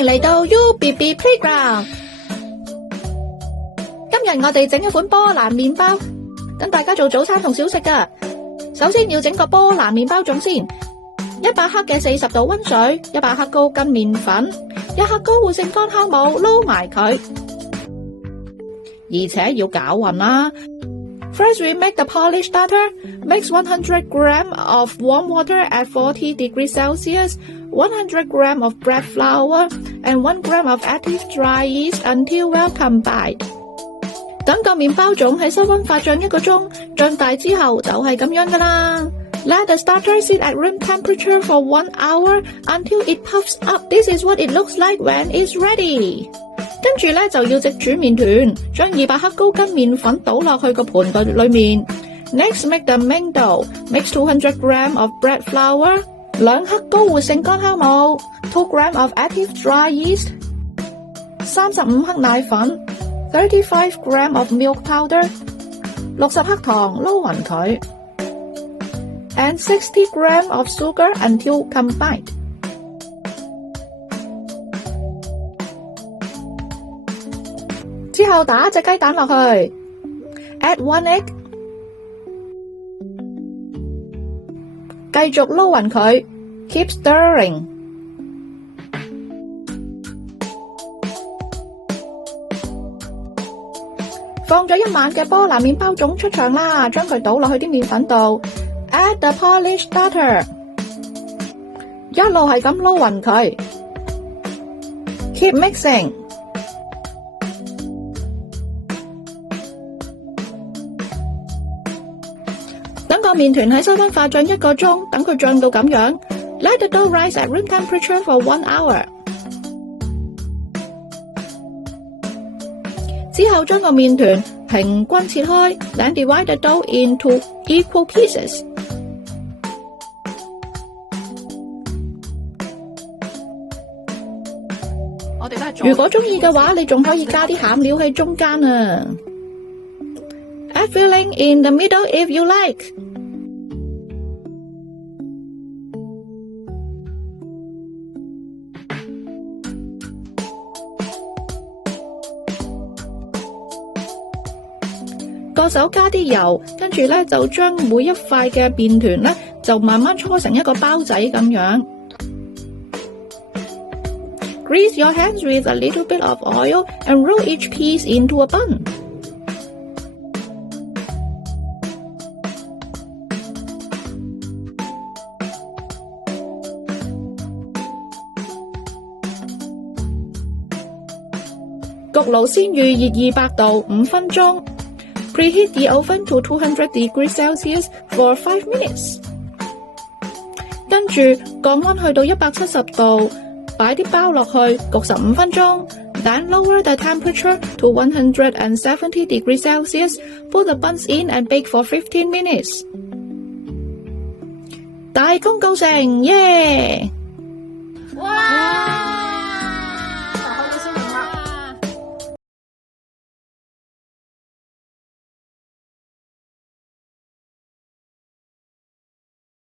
迎嚟到 UBB Playground。今日我哋整一款波蘭麵包，等大家做早餐同小食㗎。首先要整個波蘭麵包種先，100克嘅40度溫水，100克高筋麵粉，1克高活性乾酵母，撈埋佢，而且要攪勻啦。First, we make the polish starter. Mix 100 grams of warm water at 40 degrees Celsius, 100 grams of bread flour, and 1 gram of active dry yeast until well combined. 等個麵包種喺室溫發脹1個鐘，脹大之後就係咁樣㗎啦。Let the starter sit at room temperature for 1 hour until it puffs up. This is what it looks like when it's ready. 跟住咧就要直煮麵團，將200克高筋麵粉倒落去個盤度裏面。Next, make the main dough. Mix 200 grams of bread flour, 2克高活性乾酵母，2 grams of active dry yeast, 35克奶粉，35 grams of milk powder, 60克糖撈勻佢 ，and 60 grams of sugar until combined. 之後打隻雞蛋落去 ，add 1 egg， 繼續撈勻佢 ，keep stirring。放咗1晚嘅波蘭麵包種出場啦，將佢倒落去啲麵粉度 ，add the polish starter， 一路係咁撈勻佢 ，keep mixing。等個麵團喺室溫發脹1個鐘，等佢脹到咁樣。Let the dough rise at room temperature for 1 hour。之後將個麵團平均切開 ，then divide the dough into equal pieces。如果鍾意嘅話，你仲可以加啲餡料喺中間啊。Add filling in the middle if you like。個手加啲油，跟住咧就將每一塊嘅麵團咧就慢慢搓成一個包仔咁樣。Grease your hands with a little bit of oil and roll each piece into a bun。焗爐先預熱200度5分鐘。Preheat the oven to 200 degrees Celsius for 5 minutes。跟住降溫去到170度，擺啲包落去焗15分鐘。Then lower the temperature to 170 degrees Celsius. Put the buns in and bake for 15 minutes。大功告成，耶！